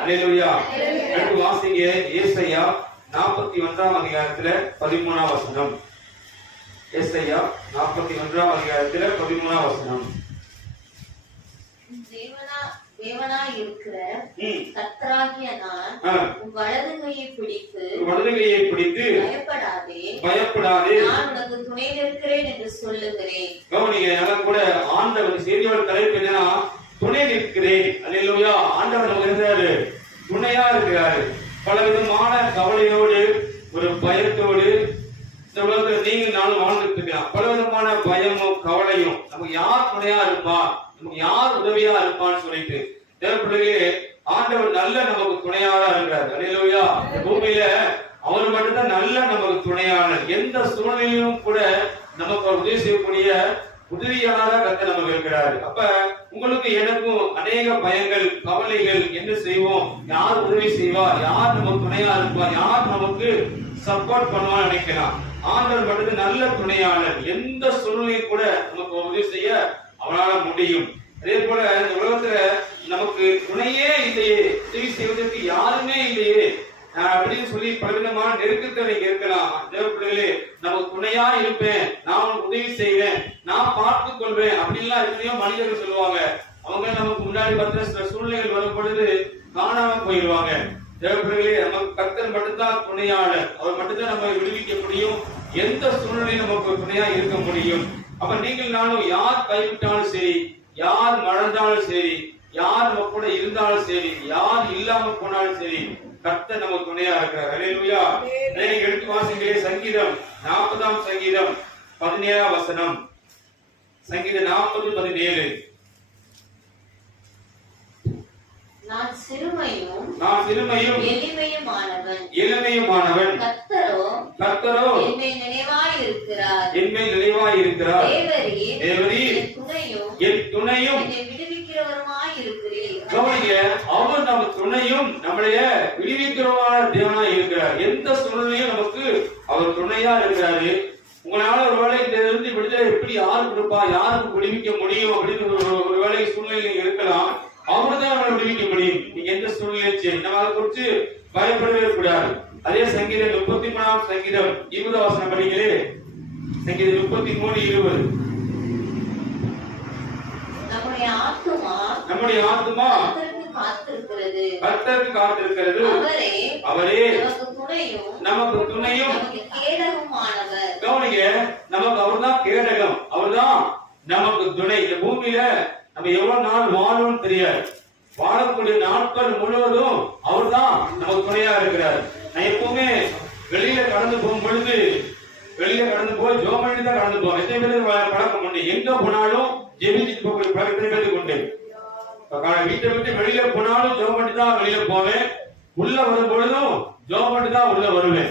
அல்லேலூயா அடுத்து வாசிங்க ஏசாயா நாற்பத்தி ஒன்றாம் அதிகாரத்துல பதிமூணாம் வசனம். ஏசாயா நாற்பத்தி ஒன்றாம் அதிகாரத்துல பதிமூணாம் வசனம். தேவனா தேவனாய் இருக்கிற ம். கர்த்தராகிய நான் வலது கையை பிடித்து வலதுகையை பிடித்து பயப்படாதே. பயப்படாதே. நான் உனக்கு துணை நிற்கிறேன் என்று சொல்லுகிறேன். கவனிங்க எனக்கு கூட ஆண்டவர் செய்தியோட தலைப்பு என்னன்னா துணை நிற்கிறேன். அல்லேலூயா ஆண்டவர் நமக்கு இருந்தாரு துணையா இருக்கிறாரு. பல விதமான கவலையோடு ஒரு பயத்தோடு இந்த உலகத்துல நீங்க நானும் வாழ்ந்துட்டு இருக்கலாம் பல விதமான பயமும் கவலையும். நமக்கு யார் துணையா இருப்பா? நமக்கு யார் உதவியா இருப்பான்னு சொல்லிட்டு. தேவ ஆண்டவர் நல்ல நமக்கு துணையாக இருக்கிறார். அலையிலோயா பூமியில அவர் மட்டும்தான் நல்ல நமக்கு துணையான எந்த சூழ்நிலையிலும் கூட நமக்கு ஒரு உதவி செய்யக்கூடிய உதவியாளராக கத்த நமக்கு இருக்கிறாரு அப்ப உங்களுக்கு எனக்கும் அநேக பயங்கள் கவலைகள் என்ன செய்வோம்? யார் உதவி செய்வா? யார் நமக்கு துணையா இருப்பா? யார் நமக்கு சப்போர்ட் பண்ணுவான்னு நினைக்கலாம். ஆண்டவர் மட்டும் நல்ல துணையாளர். எந்த சூழ்நிலையும் கூட நமக்கு உதவி செய்ய அவனால முடியும். அதே போல இந்த உலகத்துல நமக்கு துணையே இல்லையே. உதவி செய்வதற்கு யாருமே இல்லையே. அப்படின்னு சொல்லி பலவிதமான நெருக்கத்தை நீங்க இருக்கலாம். தேவ நமக்கு துணையா இருப்பேன். நான் உதவி செய்வேன். நான் பார்த்துக் கொள்வேன். அப்படின்லாம் எத்தனையோ மனிதர்கள் சொல்லுவாங்க. அவங்க நமக்கு முன்னாடி பார்த்த சில சூழ்நிலைகள் வரும் பொழுது காணாம போயிடுவாங்க. தேவப்பிள்ளைகளே நமக்கு கர்த்தர் மட்டும்தான் துணையாளர். அவர் மட்டும்தான் நம்ம விடுவிக்க முடியும். எந்த சூழ்நிலையும் நமக்கு துணையா இருக்க முடியும். அப்ப நீங்கள் நானும் யார் கைவிட்டாலும் சரி யார் மறந்தாலும் சரி யார் நம்ம கூட இருந்தாலும் சரி யார் இல்லாம போனாலும் சரி கர்த்தர் நம்ம துணையா இருக்கிறார். எடுத்து வாசிங்களே சங்கீதம் நாற்பதாம் சங்கீதம் பதினேழாம் வசனம். சங்கீதம் நாற்பது பதினேழு. நான் சிறுமையும் நான் சிறுமையும் எளிமையுமானவன். இளமையுமானவன் கர்த்தரோ கர்த்தரோ என்னை நினைவாய் இருக்கிறார் என்மேல் நினைவாய் இருக்கிறார் தேவரீர் தேவரீர் என் துணையும் என் துணையும் என்னை கவனிங்க அவர் நம்ம துணையும் நம்மளைய விடுவிக்கிறவான தேவனா இருக்கிறார். எந்த சூழ்நிலையும் நமக்கு அவர் துணையா இருக்கிறாரு. உங்களால ஒரு வேலை இதுல இருந்து விடுதலை எப்படி யாரு கொடுப்பா யாருக்கு விடுவிக்க முடியும் அப்படின்னு ஒரு- ஒரு சூழ்நிலை இருக்கலாம். அவர்தான் நம்மளை விடுவிக்க முடியும். நீங்க எந்த சூழ்நிலையும் சரி நம்ம அதை குறித்து பயப்படவே கூடாது. அதே சங்கீதம் முப்பத்தி மூணாம் சங்கீதம் இருபது வசனம் படிக்கிறேன் சங்கீதம் முப்பத்தி மூணு இருபது. நம்முடைய ஆத்துமா நம்முடைய கர்த்தருக்கு காத்திருக்கிறது. கர்த்தருக்கு காத்திருக்கிறது. அவரே அவரே நமக்கு துணையும் நமக்கு துணையும் நமக்கு கேடகமானவர். கவனிங்க நமக்கு அவர்தான் கேடகம். அவர்தான் நமக்கு துணை. இந்த பூமியில நம்ம எவ்வளவு நாள் வாழும்னு தெரியாது. வாழக்கூடிய நாட்கள் முழுவதும் அவர்தான் நமக்கு துணையா இருக்கிறார். நான் எப்பவுமே வெளியில கடந்து போகும் பொழுது வெளியில கடந்து போய் ஜோம் பண்ணி தான் கடந்து போவேன். எத்தனை பேர் பழக்கம் உண்டு? எங்க போனாலும் ஜெபிச்சுட்டு போகக்கூடிய பழக்கம் வீட்டை விட்டு வெளியில போனாலும் ஜோம் பண்ணி தான் வெளியில போவேன். உள்ள வரும் பொழுதும் ஜோம் பண்ணி தான் உள்ள வருவேன்.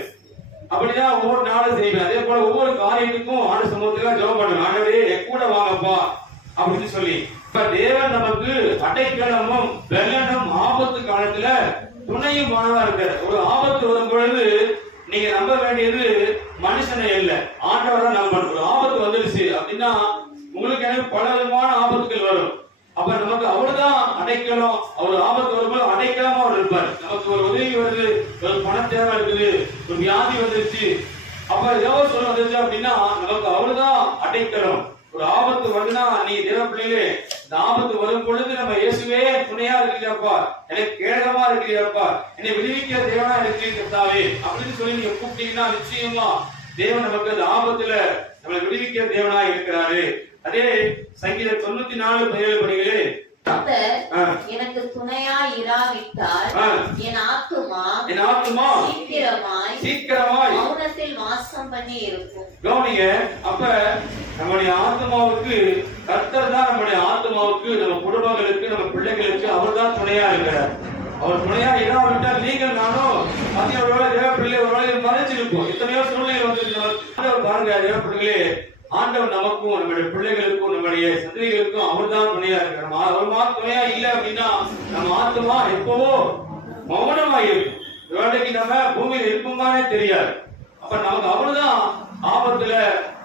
அப்படிதான் ஒவ்வொரு நாளும் செய்வேன். அதே போல ஒவ்வொரு காரியத்துக்கும் ஆண்டு சமூகத்துல ஜெபம் பண்ணுவேன். ஆண்டவரே என் கூட வாங்கப்பா அப்படின்னு சொல்லி. இப்ப தேவன் நமக்கு அடைக்கலமும் வெள்ளனும் ஆபத்து காலத்துல துணையும் மாணவா இருக்காரு. ஒரு ஆபத்து வரும் பொழுது நீங்க நம்ப வேண்டியது மனுஷனை இல்லை. ஆண்டவரை தான் நம்பணும். ஒரு ஆபத்து வந்துருச்சு அப்படின்னா உங்களுக்கு எனவே பல விதமான ஆபத்துகள் வரும். அப்ப நமக்கு அவர்தான் அடைக்கலம். அவர் ஆபத்து வரும்போது அடைக்கலமா அவர் இருப்பார். நமக்கு ஒரு உதவி வருது ஒரு பண தேவை இருக்குது ஒரு வியாதி வந்துருச்சு. அப்ப ஏதோ சொல்ல வந்துருச்சு அப்படின்னா நமக்கு அவர்தான் அடைக்கணும் ஒரு ஆபத்து வருதுன்னா நீ தேவ பிள்ளைகளே இந்த ஆபத்து வரும் பொழுது நம்ம இயேசுவே துணையா இருக்கிறியாப்பா எனக்கு கேடகமா இருக்கிறியாப்பா என்னை விடுவிக்கிற தேவனா இருக்கிறாவே அப்படின்னு சொல்லி நீங்க கூப்பிட்டீங்கன்னா நிச்சயமா தேவன் நமக்கு அந்த ஆபத்துல நம்மளை விடுவிக்கிற தேவனா இருக்கிறாரு. அதே சங்கீதம் தொண்ணூத்தி நாலு பதினேழு படிகளே. எனக்கு துணையா இராவிட்டால். என் ஆத்துமா என் ஆத்துமா சீக்கிரமாய் சீக்கிரமாய் மௌனத்தில் வாசம் பண்ணி இருக்கும். கவனிங்க அப்ப நம்முடைய ஆத்மாவுக்கு கர்த்தர் தான் நம்முடைய ஆத்மாவுக்கு நம்ம குடும்பங்களுக்கு நம்ம பிள்ளைகளுக்கு அவர் தான் துணையா இருக்கிறார். அவர் துணையா இல்லாவிட்டால் நீங்கள் நானும் மத்திய ஒரு வேளை தேவ பிள்ளை ஒரு வேளை மறைச்சிருப்போம். எத்தனையோ சூழ்நிலை வந்து பாருங்க தேவ பிள்ளைகளே ஆண்டவர் நமக்கும் நம்முடைய பிள்ளைகளுக்கும் நம்முடைய சந்ததிகளுக்கும் அவர் தான் துணையா இருக்கிறோம் அவர் மாதிரி துணையா இல்ல அப்படின்னா நம்ம ஆத்மா எப்பவோ மௌனமாயிருக்கும். நம்ம பூமியில் இருப்போமானே தெரியாது. அப்ப நமக்கு அவர்தான் ஆபத்துல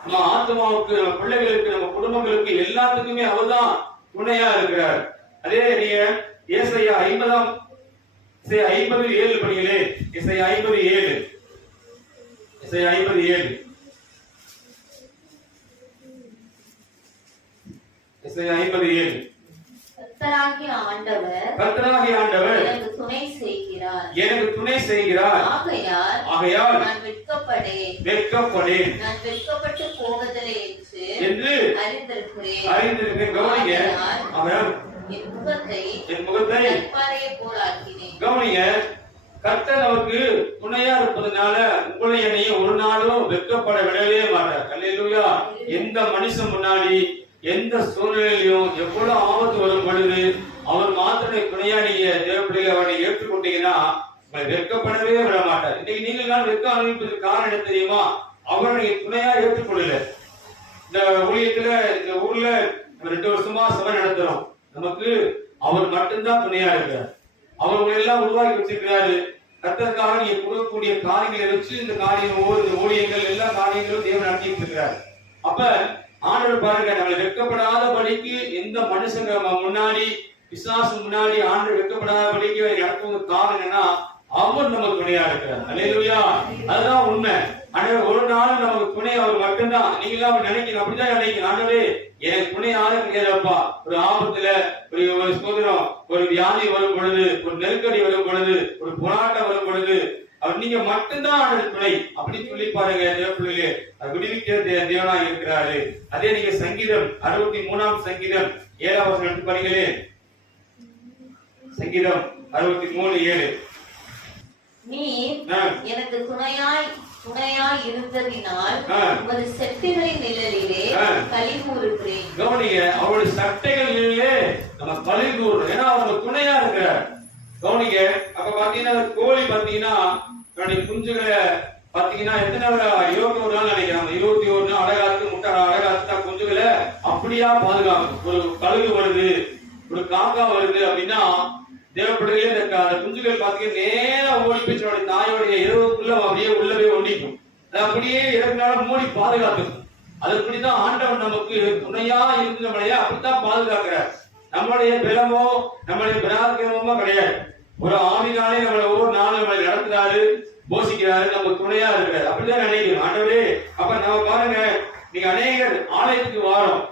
நம்ம ஆத்மாவுக்கு நம்ம பிள்ளைகளுக்கு நம்ம குடும்பங்களுக்கு எல்லாத்துக்குமே அவர்தான் துணையா இருக்கிறார். அதே நீங்க ஏசையா ஐம்பதாம் இசை ஐம்பது ஏழு பணிகளே இசை ஐம்பது ஏழு. இசை ஐம்பது ஏழு. ஐம்பது ஏழு. கர்த்தராகிய ஆண்டவர் கர்த்தராகி ஆண்டவர் எனக்கு துணை செய்கிறார். எனக்கு துணை செய்கிறார். ஆகையால் ஆகையால் நான் வெட்கப்படேன். வெட்கப்படேன். நான் வெட்கப்பட்டு போவதில்லை என்று என்று அறிந்திருக்கிறேன். அறிந்திருக்க கவனிங்க. அவர் என் முகத்தை என் முகத்தை கற்பாறையை போலாக்கினேன். கவனிங்க. கர்த்தர் அவருக்கு துணையா இருப்பதனால உங்களை என்னையும் ஒரு நாளும் வெட்கப்பட விடவே மாட்டார். அல்லேலூயா. எந்த மனுஷன் முன்னாடி எந்த சூழ்நிலையிலும் எவ்வளவு ஆபத்து வரும் பொழுது அவர் மாத்திரை துணையா நீங்க அவனை ஏற்றுக்கொண்டீங்கன்னா வெட்கப்படவே விட மாட்டார் இன்னைக்கு நீங்கள் நான் வெட்க அனுப்பிப்பதற்கு காரணம் என்ன தெரியுமா? அவரை துணையா ஏற்றுக்கொள்ளல. இந்த ஊழியத்துல இந்த ஊர்ல ரெண்டு வருஷமா சபை நடத்துறோம். நமக்கு அவர் மட்டும்தான் துணையா இருக்கிறார் அவர்களை எல்லாம் உருவாக்கி வச்சிருக்கிறாரு. கத்தற்காக நீங்க கொடுக்கக்கூடிய காரியங்களை வச்சு இந்த காரியம் ஒவ்வொரு இந்த ஊழியங்கள் எல்லா காரியங்களும் தேவன் நடத்திட்டு இருக்கிறார் அப்ப ஆண்டவர் பாருங்க நம்மளை வெட்கப்படாதபடிக்கு எந்த மனுஷங்க ம- முன்னாடி பிசாசு முன்னாடி ஆண்டு வெட்கப்படாதபடிக்கு அவரை நடத்துவதற்கு காரணம் என்னன்னா அவர் நமக்கு துணையா இருக்கிறார் அல்லேலூயா அதுதான் உண்மை ஆண்டவர் ஒரு நாள் நமக்கு துணை அவர் மட்டும்தான் நீங்க எல்லாம் நினைக்கணும் அப்படிதான் நினைக்கணும் ஆண்டவரே எனக்கு துணை யாரும் கிடையாதுப்பா ஒரு ஆபத்துல ஒரு ஒரு சோதனம் ஒரு வியாதி வரும் பொழுது ஒரு நெருக்கடி வரும் பொழுது ஒரு போராட்டம் வரும் பொழுது அவர் நீங்க மட்டும்தான் ஆண்டவர் துணை அப்படின்னு சொல்லி பாருங்க தேவப்பிள்ளைகளே அது விடுவிக்கிற தேவனா இருக்கிறாரு. அதே நீங்க சங்கீதம் அறுபத்தி மூணாம் சங்கீதம் ஏழாம் வசனம் எடுத்து பாருங்களே. சங்கீதம் அறுபத்தி மூணு ஏழு. நீ எனக்கு துணையாய் துணையாய் இருந்ததினால். உமது செட்டிகளின் நிழலிலே. களி கூறுகிறேன். கவனிங்க அவருடைய சட்டைகளிலே நம்ம பழி கூறணும் ஏன்னா அவங்க துணையா இருக்கிறார். கவனிங்க அப்ப பாத்தீங்கன்னா கோழி பாத்தீங்கன்னா தன்னுடைய குஞ்சுகளை பாத்தீங்கன்னா எத்தனை இருபத்தி ஒரு நாள் நினைக்கிறாங்க இருபத்தி ஒரு நாள் அடகாத்து முட்டை அடகாத்து தான் குஞ்சுகளை அப்படியா பாதுகாக்கும் ஒரு கழுகு வருது ஒரு காக்கா வருது அப்படின்னா தேவப்படுகையில இந்த குஞ்சுகள் பாத்தீங்கன்னா நேரா ஓடி போய் தாயோடைய இரவுக்குள்ள அப்படியே உள்ள போய் ஒண்டிக்கும் அது அப்படியே இரவுனால மூடி பாதுகாத்துக்கும் அதுபடிதான் ஆண்டவன் நமக்கு துணையா இருந்து நம்மளைய அப்படித்தான் பாதுகாக்கிறார். நம்மளுடைய பலமோ நம்மளுடைய பராக்கிரமோ கிடையாது. ஒரு ஆவினாலே நம்மளை ஒவ்வொரு நாளும் நம்மளை நடத்துறாரு போஷிக்கிறாரு நம்ம துணையா இருக்கிறார். அப்படிதான் நினைக்கிறோம். ஆண்டவரே அப்ப நம்ம பாருங்க நீங்க அநேகர் ஆலயத்துக்கு வாரம்.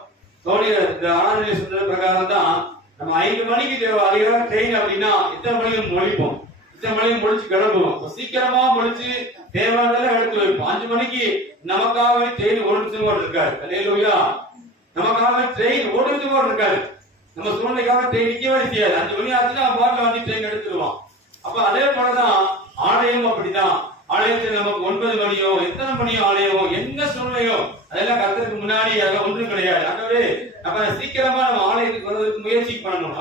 தோழியர் இந்த ஆராதனை சொன்னது பிரகாரம் தான். நம்ம ஐந்து மணிக்கு தேவை ட்ரெயின் அப்படின்னா இத்தனை மணிக்கு மொழிப்போம். இத்தனை மணிக்கு முடிச்சு கிளம்புவோம். சீக்கிரமா முடிச்சு தேவையான எடுத்து வைப்போம் அஞ்சு மணிக்கு நமக்காகவே ட்ரெயின் ஒரு கூட இருக்காரு. அல்லேலூயா. நமக்காக ட்ரெயின் ஒரு கூட இருக்காரு. நம்ம சூழ்நிலைக்காக ட்ரெயின் நிற்கவே செய்யாது. அஞ்சு மணி ஆச்சுன்னா பாட்டில் வந்து ட்ரெயின் எடுத்துருவோம் அப்ப அதே போலதான் ஆலயம் அப்படிதான். ஆலயத்தில் நமக்கு ஒன்பது மணியோ எத்தனை மணியோ ஆலயமோ என்ன சூழ்நிலையோ அதெல்லாம் கத்துறதுக்கு முன்னாடி அதெல்லாம் ஒன்றும் கிடையாது. ஆண்டவரே நம்ம சீக்கிரமா நம்ம ஆலயத்துக்கு வருவதற்கு முயற்சி பண்ணணும்.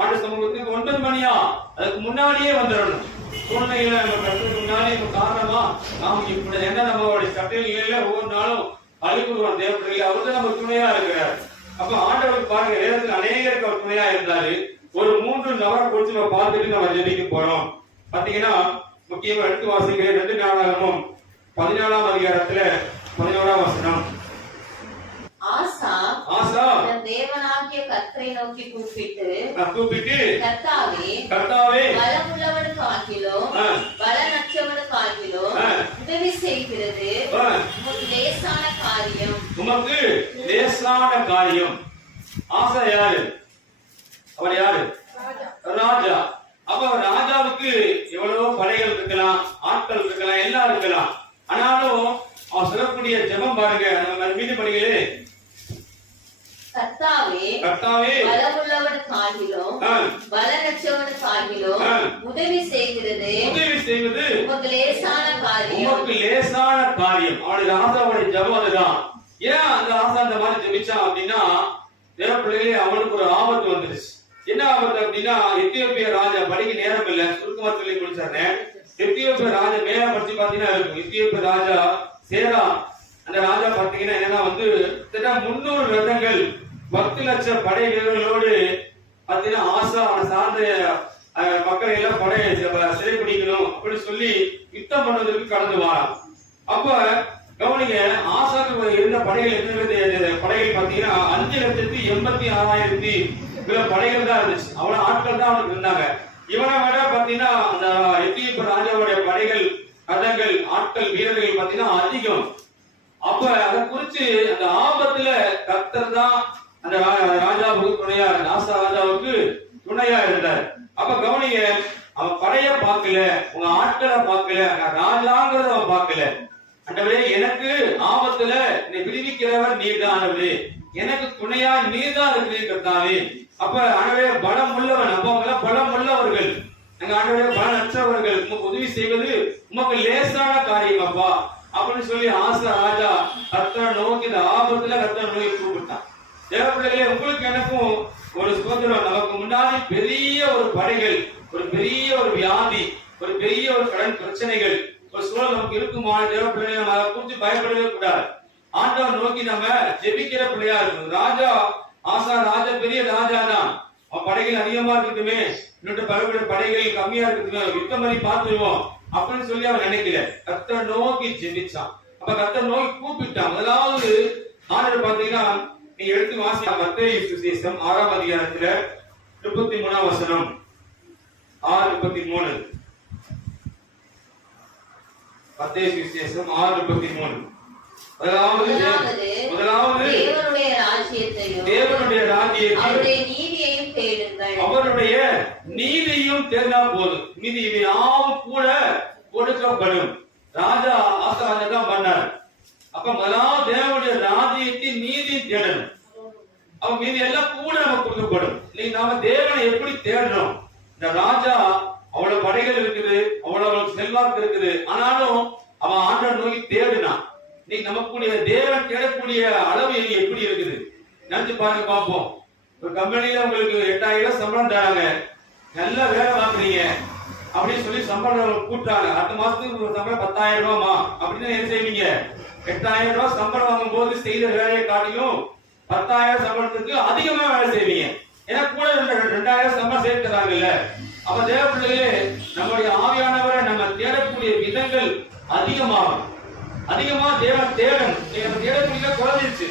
ஆண்டு சமூகத்துக்கு ஒன்பது மணியா? அதுக்கு முன்னாடியே வந்துடணும். சூழ்நிலைகளை நம்ம கத்துறதுக்கு முன்னாடி நம்ம காரணமா நாம் இப்படி என்ன நம்மளுடைய சட்டையில ஒவ்வொரு நாளும் அழிவுருவான் தேவப்பிள்ளைகள் அவர் தான் துணையா இருக்கிறார். அப்ப ஆண்டவர் பாருங்க நேரத்தில் அநேகருக்கு அவர் துணையா இருந்தாரு. ஒரு மூன்று நபரை குறித்து நம்ம பார்த்துட்டு நம்ம ஜெபிக்க போறோம். பாத்தீங்கன்னா முக்கியமா எடுத்து வாசிக்கிற ரெண்டு நாளாகமும் பதினாலாம் அதிகாரத்துல பதினோராம் வசனம். ஆசா ஆசா. தேவனாகிய கர்த்தரை நோக்கி கூப்பிட்டு கூப்பிட்டு கர்த்தாவே கர்த்தாவே பலமுள்ளவனுக்கு ஆகிலோ பலனற்றவனுக்கு ஆகிலோ. உதவி செய்கிறது. லேசான காரியம். உமக்கு லேசான காரியம். ஆசா யாரு? அவர் யாரு? ராஜா. அப்ப ராஜாவுக்கு எவ்வளவோ படைகள் இருக்கலாம் ஆட்கள் இருக்கலாம் எல்லாம் இருக்கலாம். ஆனாலும் அவர் சொல்லக்கூடிய ஜெபம் பாருங்க நம்ம மீது படிகளே. கர்த்தாவே கர்த்தாவே. ஆகிலோ ஆ. உதவி செய்கிறது உதவி செய்வது உமக்கு லேசான காரியம். உமக்கு லேசான காரியம். அவனுடைய ஆசாவுடைய ஜபம் அதுதான். ஏன் அந்த ஆசா அந்த மாதிரி ஜெபிச்சான் அப்படின்னா தேவ பிள்ளைகளே அவனுக்கு ஒரு ஆபத்து வந்துருச்சு. என்ன ஆபத்து அப்படின்னா எத்தியோப்பிய ராஜா சுருக்கமா சொல்லி முடிச்சிடுறேன் எத்தியோப்பிய ராஜா மேல படிச்சு பாத்தீங்கன்னா இருக்கும் எத்தியோப்பிய ராஜா சேரா. அந்த ராஜா பாத்தீங்கன்னா என்னன்னா வந்து முன்னூறு ரதங்கள் பத்து லட்சம் படை வீரர்களோடு பாத்தீங்கன்னா ஆசா அவனை சார்ந்த மக்களை எல்லாம் படை சிறைப்பிடிக்கணும் அப்படின்னு சொல்லி யுத்தம் பண்ணுவதற்கு கடந்து வாரான் அப்ப கவனிங்க ஆசாக்கு இருந்த படைகள் என்ன படைகள் பாத்தீங்கன்னா அஞ்சு லட்சத்தி எண்பத்தி ஆறாயிரத்தி இவ்வளவு படைகள் தான் இருந்துச்சு. அவ்வளவு ஆட்கள் தான் அவனுக்கு இருந்தாங்க. இவனை விட பாத்தீங்கன்னா அந்த எத்தியோப்பிய ராஜாவுடைய படைகள் ரதங்கள் ஆட்கள் வீரர்கள் பாத்தீங்கன்னா அதிகம். அப்ப அதை குறிச்சு அந்த ஆபத்துல கத்தர் தான் அந்த ரா- ராஜாவுக்கு துணையா நாசா ராஜாவுக்கு துணையா இருந்தார். அப்ப கவனிங்க அவன் படைய பார்க்கல உங்க ஆட்களை பார்க்கல ராஜாங்கிறத அவன் பார்க்கல. அண்டவரே எனக்கு ஆபத்துல என்னை விடுவிக்கிறவர் நீர் தான் ஆண்டவரே. எனக்கு துணையா நீதான் தான் இருக்கிறீர் கர்த்தாவே. அப்ப ஆண்டவே பலம் உள்ளவன் அப்ப அவங்க பலம் உள்ளவர்கள் எங்க ஆண்டவே பலம் அற்றவர்கள் உமக்கு உதவி செய்வது உமக்கு லேசான காரியம் அப்பா. அப்படின்னு சொல்லி ஆசா ராஜா கர்த்தனை நோக்கி இந்த ஆபத்துல கர்த்தனை நோக்கி கூப்பிட்டான். தேவ உங்களுக்கு எனக்கும் ஒரு சுதந்திரம் நமக்கு முன்னாடி பெரிய ஒரு படைகள் ஒரு பெரிய ஒரு வியாதி ஒரு பெரிய ஒரு கடன் பிரச்சனைகள் ஒரு சூழல் நமக்கு இருக்குமா தேவ நம்ம குறித்து பயப்படவே கூடாது. ஆண்டவர் நோக்கி நம்ம ஜெபிக்கிற பிள்ளையா இருக்கும். ராஜா ஆசா ராஜா பெரிய ராஜா தான். அவன் படைகள் அதிகமா இருக்கட்டுமே. இன்னொரு பலவிட படைகள் கம்மியா இருக்கட்டுமே. யுத்தம் பண்ணி பார்த்துருவோம். அப்படின்னு சொல்லி அவன் நினைக்கல. கத்த நோக்கி ஜெபிச்சான். அப்ப கத்த நோக்கி கூப்பிட்டான். முதலாவது ஆண்டவர் பாத்தீங்கன்னா நீங்க எடுத்து வாசிக்க மத்திய சுசேஷம் ஆறாம் அதிகாரத்துல முப்பத்தி மூணாம் வசனம். ஆறு முப்பத்தி மூணு. மத்திய சுசேஷம் ஆறு முப்பத்தி மூணு. முதலாவது முதலாவது தேவனுடைய ராஜ்யத்தையும் தேவனுடைய அவருடைய நீதியையும் தேடுங்கள். அவருடைய நீதியும் தேர்ந்தா போதும் நீதி இவை யாவும் கூட கொடுக்கப்படும். ராஜா ஆசராஜா தான் பண்ணார். அப்ப முதலாவது தேவனுடைய ராஜ்யத்தின் நீதி தேடணும். அவ மீதி எல்லாம் கூட நமக்கு கொடுக்கப்படும். நீ நாம தேவனை எப்படி தேடுறோம் இந்த ராஜா அவ்வளவு படைகள் இருக்குது அவ்வளவு செல்வாக்கு இருக்குது. ஆனாலும் அவன் ஆண்டவர் நோக்கி தேடினான். நீ நமக்குடைய தேவன் தேடக்கூடிய அளவு இனி எப்படி இருக்குது? நினைச்சு பாருங்க பார்ப்போம். ஒரு கம்பெனியில உங்களுக்கு எட்டாயிரம் சம்பளம் தராங்க. நல்ல வேலை வாங்குறீங்க. அப்படின்னு சொல்லி சம்பளம் கூட்டுறாங்க. அடுத்த மாசத்துக்கு ஒரு சம்பளம் பத்தாயிரம் ரூபாமா அப்படின்னு என்ன செய்வீங்க? எட்டாயிரம் ரூபாய் சம்பளம் வாங்கும் போது செய்த வேலையை காட்டிலும் பத்தாயிரம் சம்பளத்துக்கு அதிகமா வேலை செய்வீங்க. ஏன்னா கூட ரெண்டாயிரம் சம்பளம் சேர்க்கிறாங்கல்ல அப்ப தேவ பிள்ளைகளே நம்முடைய ஆவியானவரை நம்ம தேடக்கூடிய விதங்கள் அதிகமாகும். அதிகமா தேவன் தேடணும். நம்ம தேடக்கூடிய குறைஞ்சிருச்சு.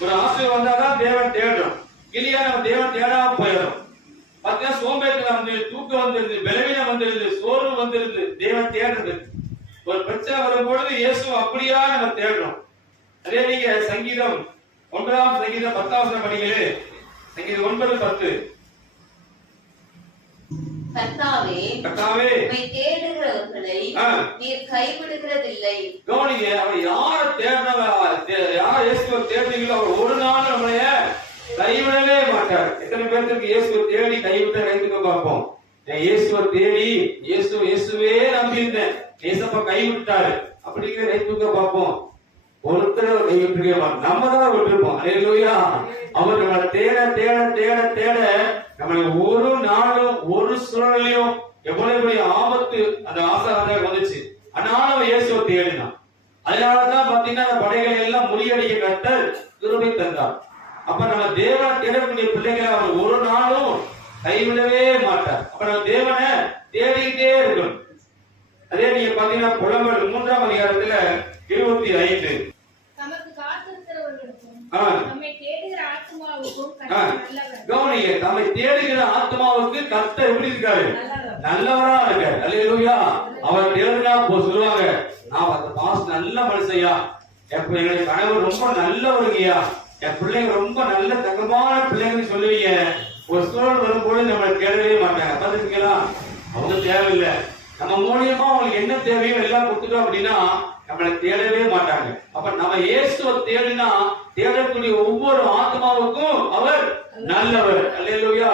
ஒரு ஆசை வந்தாதான் தேவன் தேடுறோம். இல்லையா நம்ம தேவன் தேடாம போயிடும் பார்த்தீங்கன்னா சோம்பேறித்தனம் வந்து தூக்கம் வந்துருது பலவீனம் வந்துருது சோர்வு வந்துருது தேவன் தேடுறது. ஒரு பிரச்சனை வரும்பொழுது இயேசு அப்படியா நம்ம தேடுறோம். அதே நீங்க சங்கீதம் ஒன்பதாம் சங்கீதம் பத்தாம் படிங்களே சங்கீதம் ஒன்பது பத்து. கர்த்தாவே கர்த்தாவே. உம்மை தேடுகிறவர்களை ஆ. நீர் கைவிடுகிறதில்லை. கவனிங்க அவர் யார தேடினவ யார் இயேசுவை தேடுறீங்களோ அவர் ஒரு நாள் நம்மளைய கைவிடவே மாட்டார். எத்தனை பேருக்கு இயேசுவை தேடி கைவிட்ட கைதுக்க பார்ப்போம். இயேசுவை தேடி இயேசு இயேசுவே நம்பியிருந்தேன். இயேசப்பா கைவிட்டாரு. அப்படிங்கிற கைதுக்க பார்ப்போம். ஒருத்தரும் கைவிட்டுருக்கே நம்ம தான் விட்டுருப்போம் இல்லையா அவர் நம்மளை தேட தேட தேட தேட நம்மளை ஒரு நாளும் ஒரு சூழ்நிலையும் எவ்வளவு பெரிய ஆபத்து அந்த ஆசாரத்தை வந்துச்சு. ஆனாலும் அவன் இயேசுவை தேடினான். அதனாலதான் பாத்தீங்கன்னா அந்த படைகளை எல்லாம் முறியடிக்க கத்தர் திரும்பி தந்தார். அப்ப நம்ம தேவனை தேடக்கூடிய பிள்ளைகளை அவர் ஒரு நாளும் கைவிடவே மாட்டார். அப்ப நம்ம தேவனை தேடிக்கிட்டே இருக்கணும். அதே நீங்க பாத்தீங்கன்னா புலம்பல் மூன்றாம் அதிகாரத்துல இருபத்தி ஐந்து. ஆ. நம்மை தேடுகிற கவனிங்க ஆத்மாவுக்கு கர்த்தர் எப்படி இருக்காரு? நல்லவர். இருக்காரு. அவர் தேடுனா போ சொல்லுவாங்க. நான் அந்த பாஸ் நல்ல மனுஷையா. எப்ப என்னுடைய கணவர் ரொம்ப நல்லவருங்கய்யா. என் பிள்ளைங்க ரொம்ப நல்ல தங்கமான பிள்ளைங்கன்னு சொல்லுவீங்க. ஒரு சூழல் வரும்போது நம்ம தேடவே மாட்டாங்க. பார்த்துருக்கீங்களா? அவங்க தேவையில்லை. நம்ம மூலியமா அவங்களுக்கு என்ன தேவையோ எல்லாம் கொடுத்துட்டோம் அப்படின்னா நம்மளை தேடவே மாட்டாங்க. அப்ப நம்ம இயேசுவை தேடினா தேடக்கூடிய ஒவ்வொரு ஆத்மாவுக்கும் அவர் நல்லவர். அல்லேலூயா.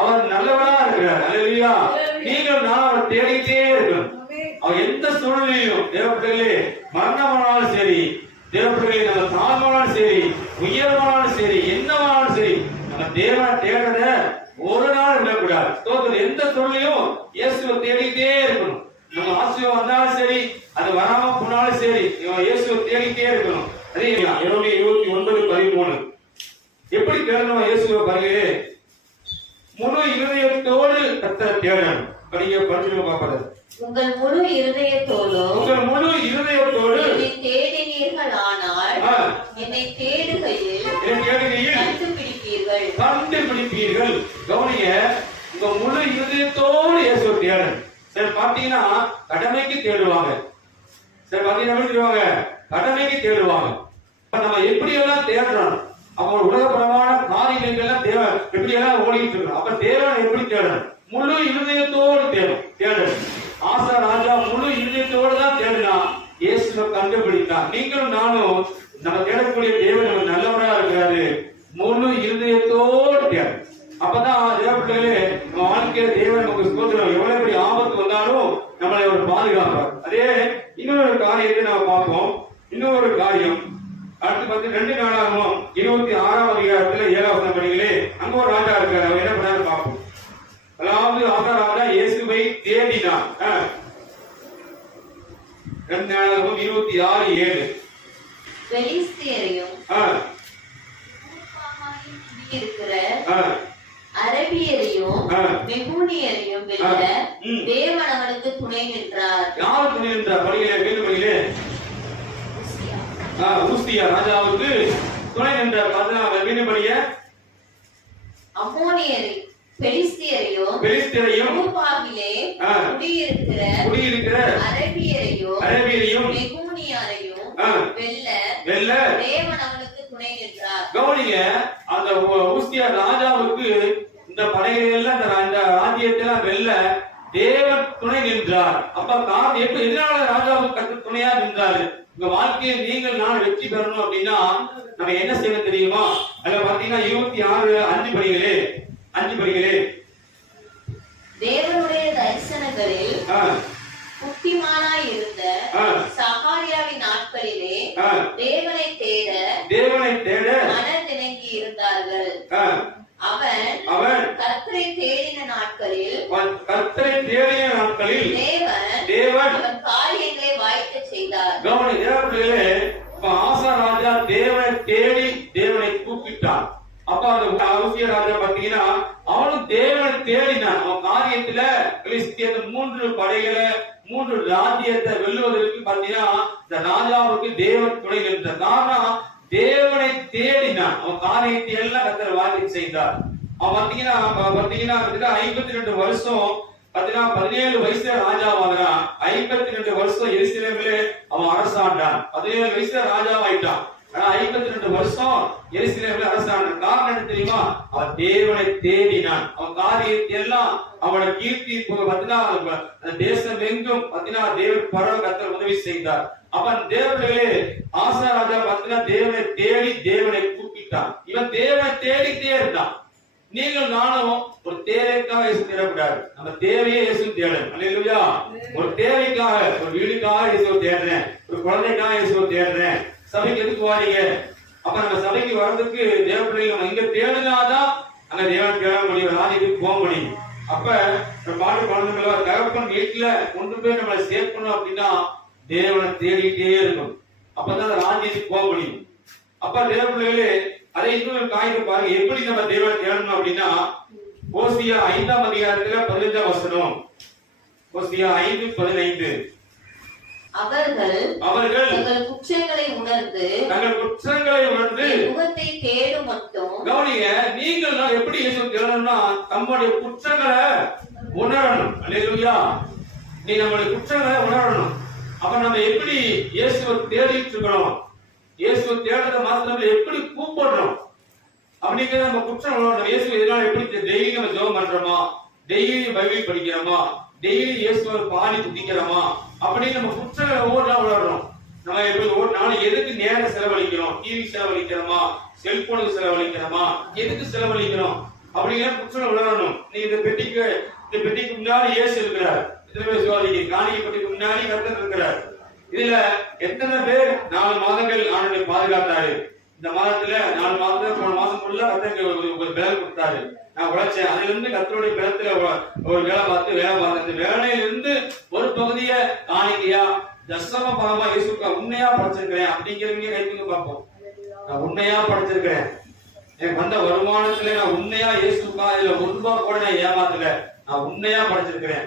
அவர் நல்லவரா இருக்கிறார். அல்லேலூயா. நீங்கள் நான் அவர் தேடிட்டே இருக்கணும். அவர் எந்த சூழ்நிலையிலும் தேவப்பிள்ளைகளே மரணமானாலும் சரி தேவப்பிள்ளைகளை நம்ம தாழ்வானாலும் சரி உயர்வானாலும் சரி என்னவானாலும் சரி நம்ம தேவனை தேடுறத ஒரு நாள் விடக்கூடாது. எந்த சூழ்நிலையும் இயேசுவை தேடிட்டே இருக்கணும். நம்ம ஆசிரியம் வந்தாலும் சரி அது வராம போனாலும் சரி இவன் இயேசுவை தேடிட்டே இருக்கணும். அதே இருபத்தி இருபத்தி ஒன்பது பதிமூணு. எப்படி தேடணும் இயேசுவை பாருங்க. முழு இருதயத்தோடு கத்தரை தேடணும். படிக்க படிச்சு பார்ப்பது உங்கள் முழு இருதயத்தோடும் உங்கள் முழு இருதயத்தோடு என்னை தேடினீர்கள் ஆனால் என்னை தேடுகையில் தேடுகையில் கண்டுபிடிப்பீர்கள். கண்டுபிடிப்பீர்கள். கவனிய உங்க முழு இருதயத்தோடு சிலர் பாத்தீங்கன்னா கடமைக்கு தேடுவாங்க. சிலர் பாத்தீங்கன்னா கடமைக்கு தேடுவாங்க. நம்ம எப்படி எல்லாம் தேடுறோம் அப்ப ஒரு உலகபரமான காரியங்கள் எல்லாம் தேவை எப்படி எல்லாம் ஓடிட்டு இருக்கோம் அப்ப தேவை எப்படி தேடணும்? முழு இருதயத்தோடு தேடும் தேடணும். ஆசா ராஜா முழு இருதயத்தோடு தான் தேடினா இயேசுவை கண்டுபிடித்தான். நீங்களும் நானும் நம்ம தேடக்கூடிய தேவன் நம்ம நல்லவரா இருக்கிறாரு. முழு இருதயத்தோடு தேடும் அப்பதான் தேவப்பிள்ளைகளே நம்ம வாழ்க்கையில தேவன் நமக்கு ஸ்தோத்திரம் எவ்வளவு பெரிய ஆபத்து வந்தாலும் நம்மளை அவர் பாதுகாப்பார் அதே இன்னொரு காரியத்தை நம்ம பார்ப்போம். இன்னொரு காரியம். அடுத்து பார்த்து ரெண்டு நாளாகவும் இருபத்தி ஆறாம் அதிகாரத்துல ஏழாவது படிகளே அங்க ஒரு ராஜா இருக்காரு. அவர் என்ன பண்ணாரு பார்ப்போம். அதாவது ஆசா ராஜா இயேசுவை தேடினான். ரெண்டு நாளாகவும் இருபத்தி ஆறு ஏழு. பெலிஸ்தியரையும் ஆ, ஊர்பாமாரில் குடியிருக்கிற ஆ, அரபியரையும் ஆ. மெகூனியரையும் வெல்ல ஆ. ம். தேவன் அவனுக்கு துணை நின்றார் யார் துணை வீடு படியிலே ஆ, ஊசியா ராஜாவுக்கு துணை நின்ற பதினாறு படிய அம்மோனியரை பெலிஸ்தியரையும் பெலிஸ்தரையும் ஊர்பாவிலே ஆ. குடியிருக்கிற குடியிருக்கிற அரபியரையும் அரபியரையும் மெகூனியாரையும் ஆ. வெல்ல வெல்ல தேவன் அவனுக்கு துணை நின்றார் கவனிங்க அந்த ஊ- ஊசியா ராஜாவுக்கு இந்த படைகள் இந்த ரா- இந்த ராஜ்யத்தெல்லாம் வெல்ல தேவன் துணை நின்றார். அப்ப எப்படி எதனால ராஜாவுக்கு துணையா நின்றாரு? உங்க வாழ்க்கையில் நீங்கள் நான் வெற்றி பெறணும் அப்படின்னா நம்ம என்ன செய்யணும் தெரியுமா? அதுல பாத்தீங்கன்னா இருபத்தி ஆறு அஞ்சு படிகளே அஞ்சு படிகளே. தேவனுடைய தரிசனங்களில் புத்திமானாய் இருந்த. சகாரியாவின் நாட்களிலே தேவனை தேட தேவனை தேட மனதிணங்கி இருந்தார்கள் ஆ, அவன் அவன் கர்த்தரை தேடின நாட்களில் கர்த்தரை தேடிய நாட்களில் தேவன் தேவன் அவன் காரியங்களை வாய்க்கச் செய்தார். இப்ப ஆசா ராஜா தேவனை தேடி தேவனை கூப்பிட்டான். அப்ப அந்த அவசிய ராஜா பாத்தீங்கன்னா அவனும் தேவனை தேடினான். அவன் காரியத்துல கிறிஸ்திய மூன்று படைகளை மூன்று ராஜ்யத்தை வெல்லுவதற்கு பாத்தீங்கன்னா இந்த ராஜாவுக்கு தேவன் துணை நின்ற காரணம் தேவனை தேடினான். அவன் காரியத்தை எல்லாம் கத்தர் வாக்கி செய்தார். அவன் பாத்தீங்கன்னா அவன் பாத்தீங்கன்னா ஐம்பத்தி ரெண்டு வருஷம் பாத்தீங்கன்னா பதினேழு வயசுல ராஜாவாகிறான். ஐம்பத்தி ரெண்டு வருஷம் எரிசிலேமிலே அவன் அரசாண்டான். பதினேழு வயசுல ராஜாவாயிட்டான். ஆனா ஐம்பத்தி ரெண்டு வருஷம் எரிசிலேமில் அரசாண்டான். காரணம் என்ன தெரியுமா? அவன் தேவனை தேடினான். அவன் காரியத்தை எல்லாம் அவனோட கீர்த்தி பாத்தீங்கன்னா அந்த தேசம் எங்கும் பாத்தீங்கன்னா தேவன் பரவ கத்தர் உதவி செய்தார். அவன் தேவர்களே ஆசா ராஜா பார்த்தீங்கன்னா தேவனை தேடி தேவனை கூப்பிட்டான். இவன் தேவனை தேடிட்டே இருந்தான். நீங்கள் நானும் ஒரு தேவைக்காக இயேசு தேடக்கூடாது நம்ம தேவையே இயேசு தேடணும். இல்லையா ஒரு தேவைக்காக ஒரு வீடுக்காக இயேசுவை தேடுறேன். ஒரு குழந்தைக்காக இயேசுவை தேடுறேன். சபைக்கு எதுக்கு வாரீங்க அப்ப நம்ம சபைக்கு வர்றதுக்கு தேவ பிள்ளைகள் இங்க தேடினாதான் அங்க தேவன் தேட முடியும். ராஜ்யத்துக்கு போக முடியும். அப்ப நம்ம பாட்டு குழந்தைங்கள தகப்பன் வீட்டுல கொண்டு போய் நம்மளை சேர்க்கணும் அப்படின்னா தேவனை தேடிட்டே இருக்கணும் அப்பதான் அந்த ராஜ்யத்துக்கு போக முடியும். அப்ப தேவ பிள்ளைகளே அதை இன்னொரு காய்க்கு பாருங்க எப்படி நம்ம தேவனை தேடணும் அப்படின்னா ஓசியா ஐந்தாம் அதிகாரத்துல பதினைஞ்சாம் வசனம். ஓசியா ஐந்து பதினைந்து. அவர்கள் அவர்கள் தங்கள் குற்றங்களை உணர்ந்து தங்கள் குற்றங்களை உணர்ந்து முகத்தை தேடும் மட்டும் கவனிங்க நீங்கள் எப்படி இயேசு தேடணும்னா குற்றங்களை உணரணும். அல்லேலூயா. நீ நம்முடைய குற்றங்களை உணரணும். அப்ப நம்ம எப்படி இயேசுவை தேடிட்டு இருக்கிறோம் இயேசுவை தேடுறத மாத்திரம் எப்படி கூப்பிடுறோம் அப்படிங்கிறத நம்ம குற்றம் நம்ம இயேசு இதனால எப்படி டெய்லி நம்ம ஜெபம் பண்றோமா டெய்லி பைபிள் படிக்கிறோமா டெய்லி இயேசுவை பாடி துதிக்கிறோமா அப்படின்னு நம்ம குற்ற ஓடலாம் நாள் நம்ம எப்படி ஒவ்வொரு நாள் எதுக்கு நேரம் செலவழிக்கிறோம்? டிவி செலவழிக்கிறோமா? செல்போனுக்கு செலவழிக்கிறோமா? எதுக்கு செலவழிக்கிறோம்? அப்படிங்கிற குற்றம் விளாடணும் நீ இந்த பெட்டிக்கு இந்த பெட்டிக்கு முன்னாடி இயேசு இருக்கிறார். இத்தனை பேர் சுவாதிக்கு காணிக்கை முன்னாடி கர்த்தர் இருக்கிறார் இதுல எத்தனை பேர் நாலு மாதங்கள் ஆண்டு பாதுகாத்தாரு? இந்த மாதத்துல நாலு மாதத்துல போன மாசம் ஃபுல்லா கத்தருக்கு வேலை கொடுத்தாரு. நான் உழைச்சேன் அதுல இருந்து கத்தருடைய பேரத்துல ஒரு- வேலை பார்த்து வேலை பார்த்தேன் இந்த வேலையில இருந்து ஒரு பகுதிய காணிக்கையா தசம பாகமா இயேசுக்கா உண்மையா படிச்சிருக்கிறேன் அப்படிங்கிறவங்க கைத்துங்க பார்ப்போம். நான் உண்மையா படிச்சிருக்கிறேன். எனக்கு வந்த வருமானத்துல நான் உண்மையா இயேசுக்கா இதுல ஒரு ரூபாய் கூட நான் ஏமாத்தல. நான் உண்மையா படிச்சிருக்கிறேன்.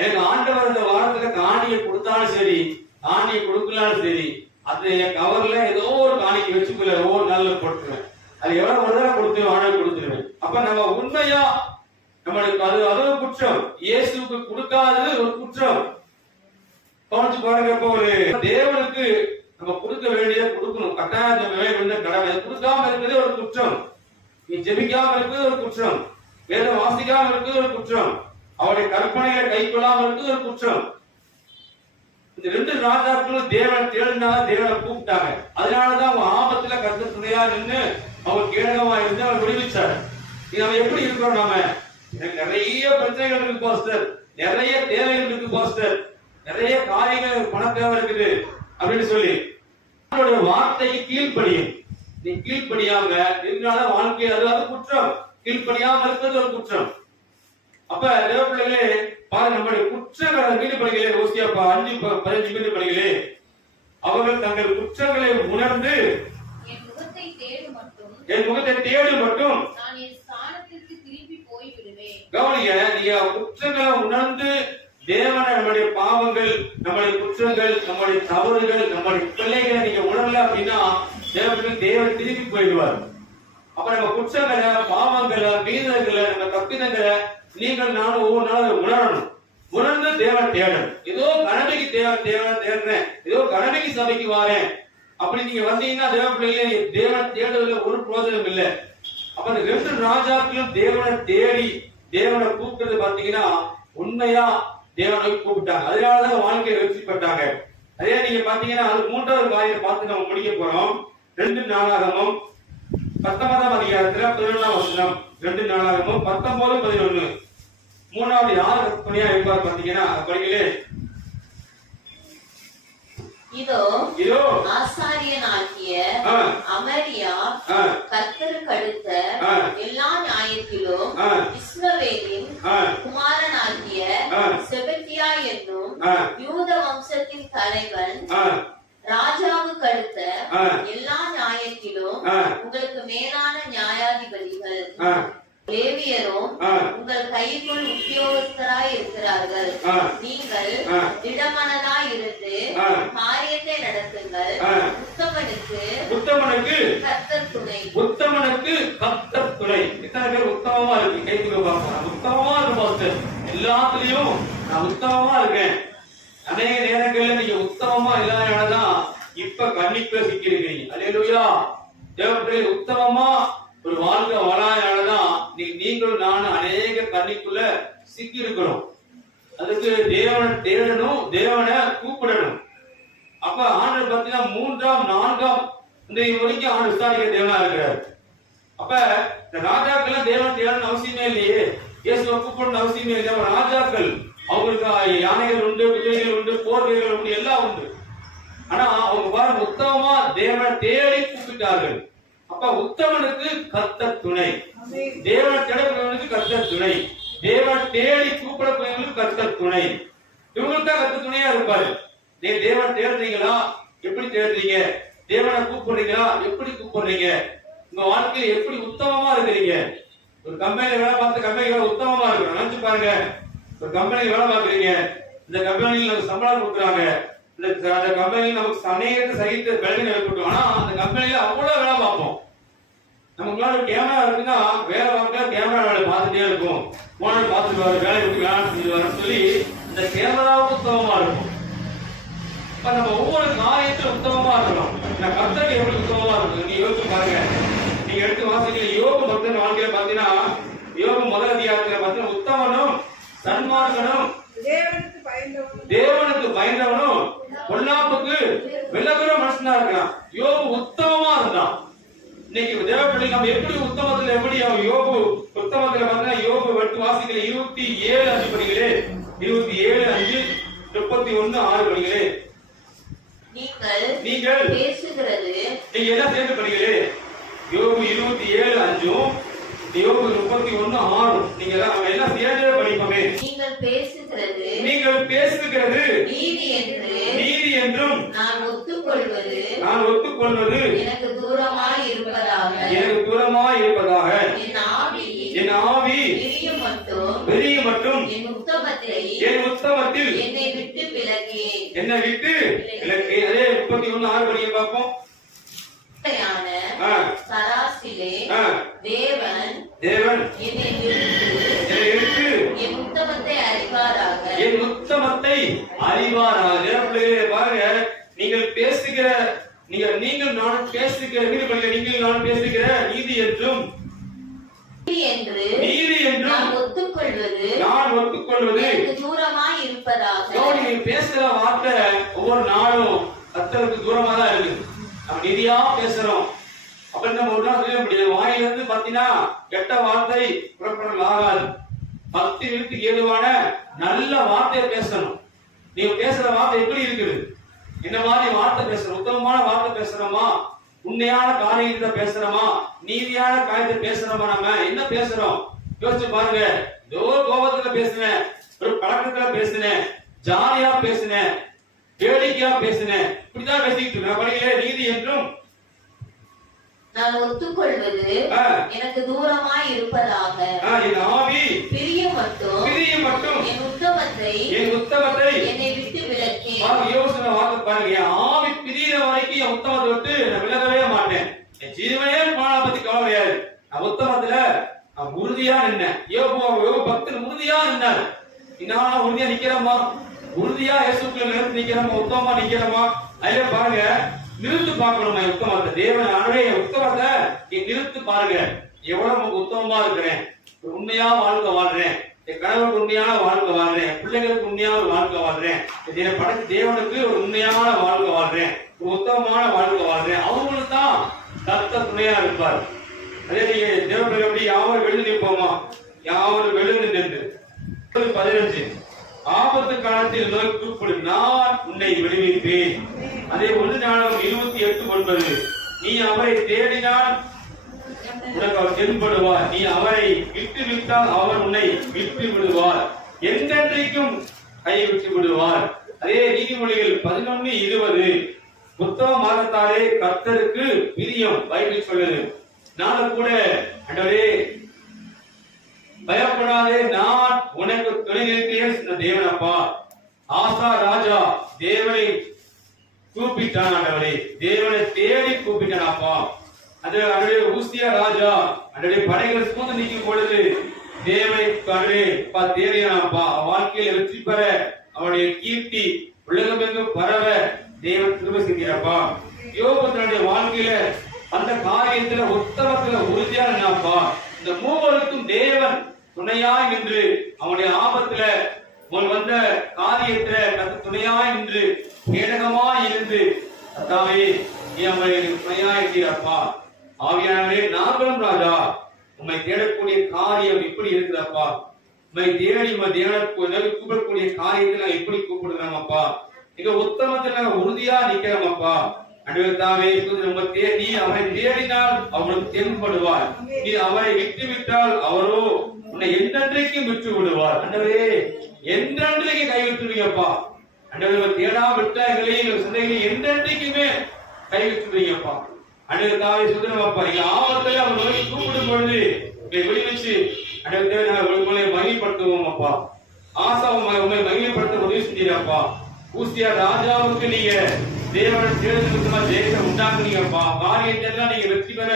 எனக்கு ஆண்டவர் இந்த வாரத்துல காணியை கொடுத்தாலும் சரி காணியை கொடுக்கலாலும் சரி அது என் கவர்ல ஏதோ ஒரு காணிக்கு வச்சுக்கல ஒவ்வொரு நாள்ல போட்டுருவேன். அது எவ்வளவு ஒரு தடவை கொடுத்து ஆண்டவர் கொடுத்துருவேன். அப்ப நம்ம உண்மையா நம்மளுக்கு அது அது ஒரு குற்றம். இயேசுவுக்கு கொடுக்காதது ஒரு குற்றம். கவனிச்சு பாருங்க இப்போ ஒரு தேவனுக்கு நம்ம கொடுக்க வேண்டியதை கொடுக்கணும். கட்டாயம் கடமை. கொடுக்காம இருக்கிறது ஒரு குற்றம். நீ ஜெபிக்காம இருக்கிறது ஒரு குற்றம். வேதம் வாசிக்காம இருக்கிறது ஒரு குற்றம். அவருடைய கற்பனைகளை கைக்கொள்ளாம இருக்கிறது ஒரு குற்றம். இந்த ரெண்டு ராஜாக்களும் தேவனை தேடினால தேவனை கூப்பிட்டாங்க. அதனாலதான் அவங்க ஆபத்துல கருத்து துணையா நின்று அவர் கேடகமா இருந்து அவர் விடுவிச்சார் நம்ம எப்படி இருக்கிறோம் நாம? எனக்கு நிறைய பிரச்சனைகள் இருக்கு பாஸ்டர். நிறைய தேவைகள் இருக்கு பாஸ்டர். நிறைய காரியங்கள் பண தேவை இருக்குது அப்படின்னு சொல்லி. அவருடைய வார்த்தைக்கு கீழ்ப்படியும். நீ கீழ்ப்படியாம இருந்தாலும் வாழ்க்கை அது அது குற்றம். கீழ்ப்படியாம இருக்கிறது ஒரு குற்றம். அப்ப தேவ பிள்ளைகளே பாருங்க நம்முடைய குற்றங்களை மீது படிகளே ஓசியாப்பா அஞ்சு பதினஞ்சு மீது படிகளே அவர்கள் தங்கள் குற்றங்களை உணர்ந்து என் முகத்தை தேடி மட்டும் கவனிங்க நீங்க குற்றங்களை உணர்ந்து தேவனை நம்முடைய பாவங்கள் நம்முடைய குற்றங்கள் நம்முடைய தவறுகள் நம்முடைய பிள்ளைகளை நீங்க உணரல அப்படின்னா தேவனுக்கு தேவன் திரும்பி போயிடுவார். அப்ப நம்ம குற்றங்களை பாவங்களை மீதங்களை நம்ம தப்பிதங்களை நீங்கள் நானும் ஒவ்வொரு நாளும் உணரணும். உணர்ந்து தேவன் தேடணும். ஏதோ கடமைக்கு தேவன் தேவன் தேடுறேன். ஏதோ கடமைக்கு சபைக்கு வாரேன். அப்படி நீங்க வந்தீங்கன்னா தேவ பிள்ளைகளே தேவன் தேடுறதுல ஒரு பிரோஜனம் இல்லை. அப்ப அந்த ரெண்டு ராஜாக்களும் தேவனை தேடி தேவனை கூப்பிட்டது பாத்தீங்கன்னா உண்மையா தேவனை கூப்பிட்டாங்க. அதனாலதான் வாழ்க்கையை வெற்றி பெற்றாங்க. அதே நீங்க பாத்தீங்கன்னா அது மூன்றாவது காரியம் பார்த்து நம்ம முடிக்க போறோம். ரெண்டு நாளாகமும் பத்தொன்பதாம் அதிகாரத்துல பதினொன்றாம் வசனம். ரெண்டு நாளாகமும் பத்தொன்பது பதினொன்னு. மூணாவது யார் துணையா இருப்பார் பாத்தீங்கன்னா படிக்கலே இதோ இதோ. ஆசாரியனாகிய அமரியா கர்த்தருக்கு அடுத்த. எல்லா நியாயத்திலும் இஸ்ரவேலின் குமாரனாகிய. செபத்தியா என்னும் யூத வம்சத்தின் தலைவன் ராஜாவுக்கு அடுத்த. எல்லா நியாயத்திலும். உங்களுக்கு மேலான நியாயாதிபதிகள் லேவியரும் உங்கள் கைக்குள் உத்தியோகஸ்தராய் இருக்கிறார்கள். நீங்கள். திடமனதாய் இருந்து. காரியத்தை நடத்துங்கள். உத்தமனுக்கு உத்தமனுக்கு கர்த்தர் துணை உத்தமனுக்கு கர்த்தர் துணை எத்தனை பேர் உத்தமமா இருக்கு கை தூக்க பார்ப்போம் நான் உத்தமமா இருக்கு பாஸ்டர் எல்லாத்துலயும் நான் உத்தமமா இருக்கேன் அநேக இல்லாதனாலதான் இப்ப கண்ணிக்குள்ள அலையலுயா தேவப்பிள்ளை உத்தமமா ஒரு வாழ்க்கை வராதனாலதான் நீ நீங்களும் நானும் அநேக கண்ணிக்குள்ள சிக்கி இருக்கிறோம் அதுக்கு தேவனை தேடணும் தேவனை கூப்பிடணும். அப்ப ஆண்டு பார்த்தீங்கன்னா மூன்றாம் நான்காம் இந்த வரைக்கும் ஆண்டு விசாரிக்கிற தேவனா இருக்கிறார். அப்ப இந்த ராஜாக்கள் தேவன் தேடணும் அவசியமே இல்லையே. இயேசுவை கூப்பிடணும் அவசியமே இல்லை ராஜாக்கள் அவங்களுக்கு யானைகள் உண்டு குதிரைகள் உண்டு போர் வீரர்கள் உண்டு எல்லாம் உண்டு. ஆனா அவங்க பாருங்க உத்தமமா தேவனை தேடி கூப்பிட்டார்கள். அப்ப உத்தமனுக்கு கத்த துணை. தேவனை தேடக்கூடியவனுக்கு கத்த துணை. தேவன் தேடி கூப்பிடக்கூடியவனுக்கு கத்த துணை. இவங்களுக்கு தான் கத்த துணையா இருப்பாரு. நீ தேவனை தேடுறீங்களா? எப்படி தேடுறீங்க? தேவனை கூப்பிடுறீங்களா? எப்படி கூப்பிடுறீங்க? உங்க வாழ்க்கையில எப்படி உத்தமமா இருக்கிறீங்க? ஒரு கம்பெனில வேலை பார்த்து கம்பெனில உத்தமமா இருக்கணும். நினைச்சு பாருங்க. ஒரு கம்பெனில வேலை பார்க்கறீங்க. இந்த கம்பெனியில் சம்பளம் கொடுக்குறாங்க. அந்த கம்பெனில நமக்கு அநேக சகித்து வேலை ஏற்பட்டோம் ஆனா அந்த கம்பெனில அவ்வளவு வேலை பார்ப்போம். நமக்குலாம் ஒரு கேமரா இருக்குன்னா வேலை பார்க்க கேமரா வேலை பார்த்துட்டே இருக்கும் போனால் பார்த்துட்டு வர வேலை விட்டு வேலை செஞ்சு வரேன்னு சொல்லி இந்த கேமராவுக்கு உத்தமமா இருக்கும். இப்ப நம்ம ஒவ்வொரு காரியத்திலும் உத்தமமா இருக்கணும். நான் கர்த்தருக்கு எப்படி உத்தமமா இருக்கணும்? நீங்க யோசிச்சு பாருங்க. நீங்க எடுத்து வாசிக்கிற யோக பக்தன் வாழ்க்கையில பாத்தீங்கன்னா யோக முதல் அதிகாரத்துல பாத்தீங்கன்னா உத்தமனும் சன்மார்க்கனும் தேவனுக்கு பயந்தவனும் பொல்லாப்புக்கு விலகுற மனுஷனா இருக்கான். யோபு உத்தமமா இருந்தான். இன்னைக்கு தேவ பிள்ளை நம்ம எப்படி உத்தமத்துல எப்படி அவன் யோபு உத்தமத்துல பார்த்தா யோபு வெட்டு வாசிக்கிற இருபத்தி ஏழு அஞ்சு படிகளே இருபத்தி ஏழு அஞ்சு முப்பத்தி ஒண்ணு ஆறு படிகளே. நீங்கள் நீங்கள் பேசுகிறது நீங்க எல்லாம் சேர்ந்து படிகளே? யோபு இருபத்தி ஏழு அஞ்சும் யோபு முப்பத்தி ஒண்ணு ஆறும். நீங்க எல்லாம் நம்ம எல்லாம் சேர்ந்தே படிப்போமே. நீங்கள் பேசுகிறது நீங்கள் பேசுகிறது நீதி என்று. என்றும் நான் ஒத்துக்கொள்வது நான் ஒத்துக்கொள்வது எனக்கு தூரமாய் இருப்பதாக. எனக்கு தூரமாய் இருப்பதாக. என் ஆவி என் ஆவி பிரியும் மட்டும். என் உத்தமத்தை என் உத்தமத்தில் என்னை விட்டு விலகி. என்னை விட்டு எனக்கு அதே முப்பத்தி ஒண்ணு ஆறு படிக்க பார்ப்போம். சராசிலே தேவன் தேவன் என்னை நிறுத்து என்னை எடுத்து என் உத்தம அறிவாராக தேவ பிள்ளைகளே பாருங்க நீங்கள் பேசுகிற நீங்க நீங்கள் நான் பேசுகிற பிள்ளைகளே, நீங்கள் நான் பேசுகிற நீதி என்றும். என்று நீதி என்றும் நாம் ஒத்துக்கொள்வது நான் ஒத்துக்கொள்வது. தூரமாய் இருப்பதாக. நீங்க பேசுற வார்த்தை ஒவ்வொரு நாளும் கத்தருக்கு தூரமா தான் இருக்கு. நம்ம நிதியா பேசுறோம். அப்ப நம்ம ஒரு நாள் சொல்ல முடியாது. வாயில இருந்து பாத்தீங்கன்னா கெட்ட வார்த்தை புறப்படல் ஆகாது. பக்தி வீட்டுக்கு ஏதுவான நல்ல வார்த்தையை பேசணும். நீங்க பேசுற வார்த்தை எப்படி இருக்குது? என்ன மாதிரி வார்த்தை பேசுறோம் உத்தமமான வார்த்தை பேசுறோமா? உண்மையான காரியத்தை பேசுறோமா? நீதியான காரியத்தை பேசுறோமா நம்ம? என்ன பேசுறோம்? யோசிச்சு பாருங்க. ஏதோ கோபத்துல பேசுனேன் ஒரு பழக்கத்துல பேசுனேன் ஜாலியா பேசுனேன் வேடிக்கையா பேசுனேன். இப்படிதான் பேசிக்கிட்டு இருக்கேன். படிக்கல நீதி என்றும்? நான் ஒத்துக்கொள்வது எனக்கு தூரமாய் இருப்பதாக. என் ஆவி. பிரிய மட்டும் பிரிய மட்டும். என் உத்தமத்தை என் உத்தமத்தை என்னை விட்டு விலக்கி பாருங்க, என் ஆவி பிரியிற வரைக்கும் என் உத்தமத்தை விட்டு நான் விலகவே மாட்டேன். என் ஜீவனே போனா பத்தி கவலையாது நான் உத்தமத்துல நான் உறுதியா நின்னேன். யோபு பக்தர் பக்தன் உறுதியா நின்னார். நான் உறுதியா நிக்கிறோமா உறுதியா இயேசுக்குள்ள நிறுத்தி நிக்கிறோமா உத்தமமா நிக்கிறோமா அதுல பாருங்க நிறுத்து பார்க்கணுமா என் உத்தமத்தை. தேவன் அனுடைய என் உத்தமத்தை நீ நிறுத்து பாருங்க. எவ்வளவு உத்தமமா இருக்கிறேன். உண்மையா வாழ்க்கை வாழ்றேன். என் கணவருக்கு உண்மையான வாழ்க்கை வாழ்றேன். பிள்ளைகளுக்கு உண்மையான ஒரு வாழ்க்கை வாழ்றேன். என்னை படைச்ச தேவனுக்கு ஒரு உண்மையான வாழ்க்கை வாழ்றேன். ஒரு உத்தமமான வாழ்க்கை வாழ்றேன். அவங்களுக்கு தான் தத்த துணையா இருப்பார். அதே நீங்க தேவன் எப்படி யாவரும் எழுந்து நிற்போமா? யாவரும் வெளிந்து நின்று பதினஞ்சு. ஆபத்து காலத்தில் நோய் நான் உன்னை விடுவிப்பேன். அதே ஒன்று நாளும் இருபத்தி எட்டு ஒன்பது. நீ அவரை தேடினால் உனக்கு அவர் தென்படுவார். நீ அவரை விட்டு விட்டால் அவர் உன்னை விட்டு விடுவார் என்றென்றைக்கும் கைவிட்டு விடுவார் அதே நீதிமொழிகள் பதினொன்னு இருபது. புத்தக மாதத்தாலே கர்த்தருக்கு பிரியம் பைபிள் சொல்லுது. நானும் கூட அண்டவரே பயப்படாதே நான் உனக்கு துணை நிற்கிறேன் சொன்ன தேவனப்பா. ஆசா ராஜா தேவனை கூப்பிட்டான் ஆண்டவரே. தேவனை தேடி கூப்பிட்டானப்பா. அது அவருடைய ஊசியா ராஜா அவருடைய படைகள் சுமந்து நிற்கும் பொழுது தேவை கண்டே பா வாழ்க்கையில வெற்றி பெற அவனுடைய கீர்த்தி உலகம் எங்கும் பரவ தேவன் திரும்ப செய்கிறப்பா யோபு தன்னுடைய வாழ்க்கையில அந்த காரியத்துல உத்தமத்துல உறுதியா இருந்தாப்பா இந்த மூவருக்கும் தேவன் துணையாய் நின்று அவனுடைய ஆபத்துல உன் வந்த காரியத்துல கத்து துணையாய் நின்று கேடகமாய் இருந்து அத்தாவே நீ அவனை துணையாய் இருக்கிறப்பா ஆவியானவரே நாங்களும் ராஜா உம்மை தேடக்கூடிய காரியம் எப்படி இருக்கிறப்பா உம்மை தேடி உம்மை தேட கூப்பிடக்கூடிய காரியத்தை நாங்க எப்படி கூப்பிடுறோம் அப்பா எங்க உத்தமத்துல நாங்க உறுதியா நிக்கிறோம் அப்பா அனுபவத்தாவே நம்ம தேடி அவரை தேடினால் அவனுக்கு தென்படுவார் நீ அவரை விட்டு விட்டால் அவரோ உன்னை என்றென்றைக்கும் விட்டு விடுவார் அண்டவரே என்றென்றைக்கு கை அண்டவர் அண்டவே தேடா விட்டார்களையும் சிந்தைகளையும் என்றென்றைக்குமே கை விட்டுருவீங்கப்பா அண்டவே தாவே சுதனமாப்பா எங்க ஆபத்துல அவர் நோக்கி கூப்பிடும் பொழுது உங்களை விடுவிச்சு அண்டவே தேவை நாங்கள் உங்களை மகிழ்படுத்துவோம் அப்பா. ஆசா உண்மை உண்மை மகிழ்படுத்த உதவி செஞ்சீரப்பா ஊசியா ராஜாவுக்கு நீங்க தேவன தேர்ந்தெடுக்கமா ஜெயத்தை உண்டாக்குனீங்கப்பா காரியத்தை எல்லாம் நீங்க வெற்றி பெற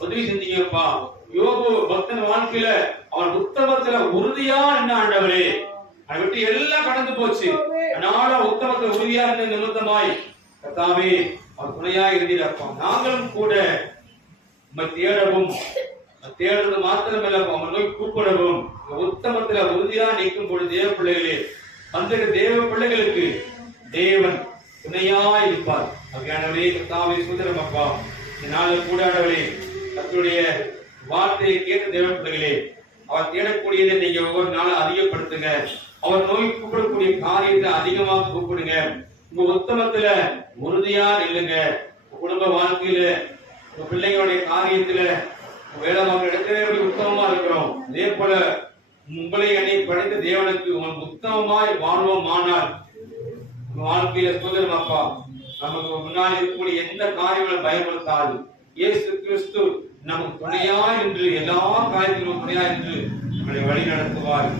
உதவி செஞ்சீங்கப்பா யோபு பக்தன் வாழ்க்கையில அவன் உத்தமத்துல உறுதியா என்ன ஆண்டவரே. அதை விட்டு எல்லாம் கடந்து போச்சு. அதனால உத்தமத்துல உறுதியா இருந்த நிமித்தமாய் கர்த்தாவே அவர் துணையா இருந்தீரப்பா நாங்களும் கூட உம்மை தேடவும் தேடுறது மாத்திரமல்ல அவன் நோய் கூப்பிடவும் உத்தமத்துல உறுதியா நிற்கும் பொழுது தேவ பிள்ளைகளே அந்த தேவ பிள்ளைகளுக்கு தேவன் துணையா இருப்பார். அப்படியானவரே கத்தாவே சுந்தரம் அப்பா. இந்த நாளில் கூட ஆண்டவரே கர்த்தருடைய வார்த்தையை கேட்ட தேவ பிள்ளைகளே அவர் தேடக்கூடியதை நீங்க ஒவ்வொரு நாளும் அதிகப்படுத்துங்க. அவர் நோய் கூப்பிடக்கூடிய காரியத்தை அதிகமாக கூப்பிடுங்க. உங்க உத்தமத்துல உறுதியா இல்லைங்க குடும்ப வாழ்க்கையில உங்க பிள்ளைங்களுடைய காரியத்துல வேலை வாங்குற இடத்துல உத்தமமா இருக்கிறோம்? அதே போல உங்களை அணி படைத்த தேவனுக்கு உங்கள் உத்தமமாய் வாழ்வோம் ஆனால் வாழ்க்கையில சுதந்திரம் அப்பா நமக்கு முன்னாடி இருக்கக்கூடிய எந்த காரியங்களும் பயப்படுத்தாது இயேசு கிறிஸ்து நமக்கு துணையா என்று எல்லா காரியத்திலும் துணையா என்று நம்மளை வழி நடத்துவார்